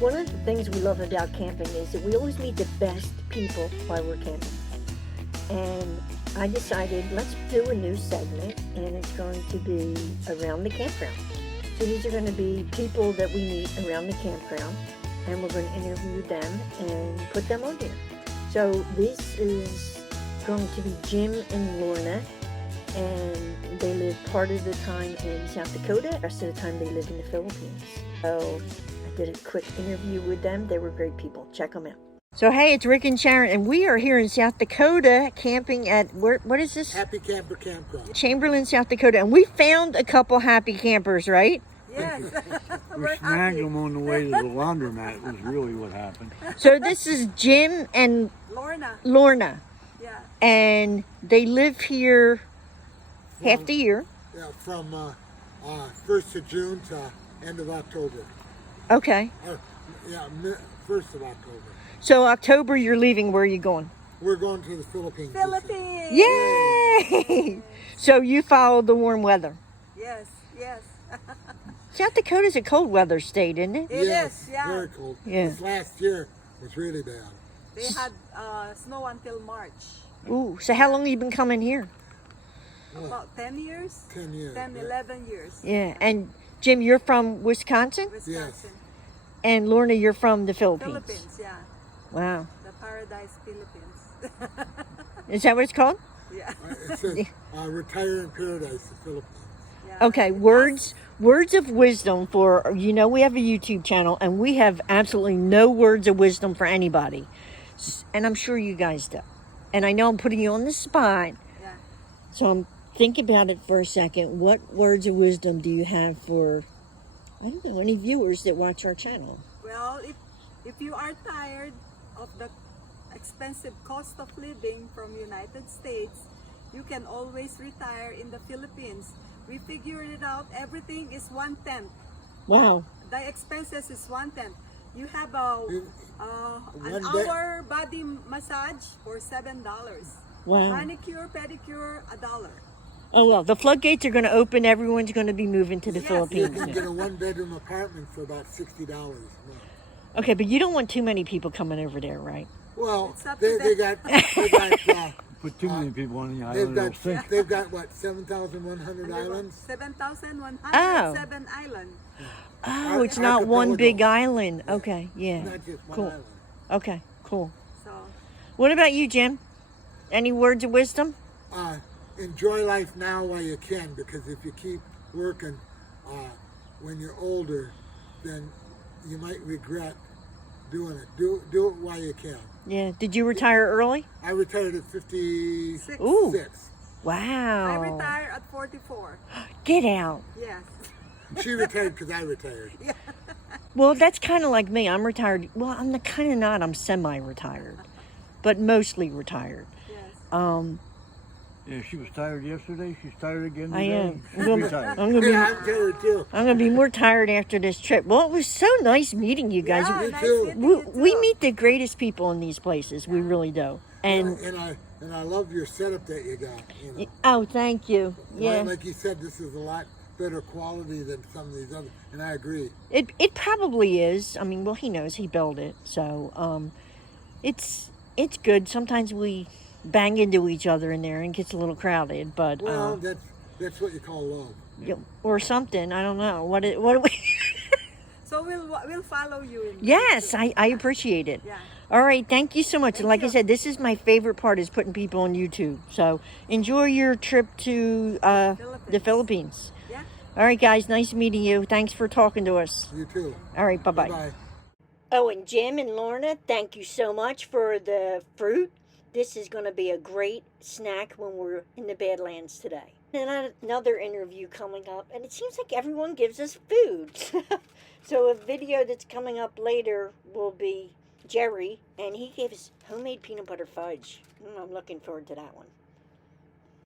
One of the things we love about camping is that we always meet the best people while we're camping. And I decided, let's do a new segment, and it's going to be around the campground. So these are going to be people that we meet around the campground, and we're going to interview them and put them on here. So this is going to be Jim and Lorna, and they live part of the time in South Dakota, the rest of the time they live in the Philippines. So I did a quick interview with them. They were great people. Check them out. So hey, it's Rick and Sharon, and we are here in South Dakota camping at, what is this? Happy Camper Campground. Chamberlain, South Dakota. And we found a couple happy campers, right? Yes. We snagged them on the way to the laundromat was really what happened. So this is Jim and Lorna. Yeah. And they live here half the year. Yeah, from 1st of June to end of October. Okay. 1st of October. So October you're leaving. Where are you going? We're going to the Philippines. Philippines. Yay! So you follow the warm weather. Yes, yes. South Dakota's a cold weather state, isn't it? It Yes, is, yeah. very cold. Yeah. This last year was really bad. They had snow until March. Ooh, so how long have you been coming here? About 10 years? 10 years. 10, yeah. 11 years. Yeah, and Jim, you're from Wisconsin? Wisconsin. And Lorna, you're from the Philippines. Philippines, yeah. Wow. The Paradise Philippines. Is that what it's called? Yeah. It says retire in paradise, the Philippines. Yeah. Okay, words of wisdom for, we have a YouTube channel, and we have absolutely no words of wisdom for anybody. And I'm sure you guys do. And I know I'm putting you on the spot. Yeah. So think about it for a second. What words of wisdom do you have for, I don't know, any viewers that watch our channel? Well, if you are tired of the expensive cost of living from United States, you can always retire in the Philippines. We figured it out. Everything is 1/10. Wow. The expenses is 1/10. You have an One hour body massage for $7. Wow. Manicure, pedicure, $1. Oh, well, the floodgates are going to open. Everyone's going to be moving to the Yes. You Philippines. can get a one-bedroom apartment for about $60. Okay, but you don't want too many people coming over there, right? Well, It's up to they got Put too many people on the island, they'll sink. they've got what, 7,100 islands? 7,107 islands. Oh, it's not one big island. Okay, yeah. Not just one Cool. island. Okay, cool. So, What about you, Jim? Any words of wisdom? Enjoy life now while you can, because if you keep working when you're older, then you might regret doing it. Do it while you can. Yeah. Did you retire early? I retired at 56. Ooh. Wow. I retire at 44. Get out. Yes. She retired because I retired. Well, that's kind of like me. I'm retired. Well, I'm kind of not. I'm semi-retired, but mostly retired. Yes. Yeah, she was tired yesterday. She's tired again I today. am. She's retired. I'm gonna Yeah, I'm tired too. I'm gonna be more tired after this trip. Well, it was so nice meeting you guys. Yeah, Me nice too. meeting we, you we too. meet the greatest people in these places. We really do. And And I love your setup that you got. You know. oh, thank you. Yeah. Like you said, this is a lot better quality than some of these other, and I agree. It probably is. I mean, well, he knows he built it, so it's good. Sometimes we bang into each other in there and it gets a little crowded, but Well, that's what you call love. or something. I don't know what do we. So we'll follow you in. Yes, I appreciate it. Yeah. All right, thank you so much. And like I you. said, this is my favorite part is putting people on YouTube. So enjoy your trip to the Philippines. Yeah. All right, guys, nice meeting you. Thanks for talking to us. You too. All right, bye-bye. Bye. Oh, and Jim and Lorna, thank you so much for the fruit. This is going to be a great snack when we're in the Badlands today. And another interview coming up, and it seems like everyone gives us food. So a video that's coming up later will be Jerry, and he gave us homemade peanut butter fudge. I'm looking forward to that one.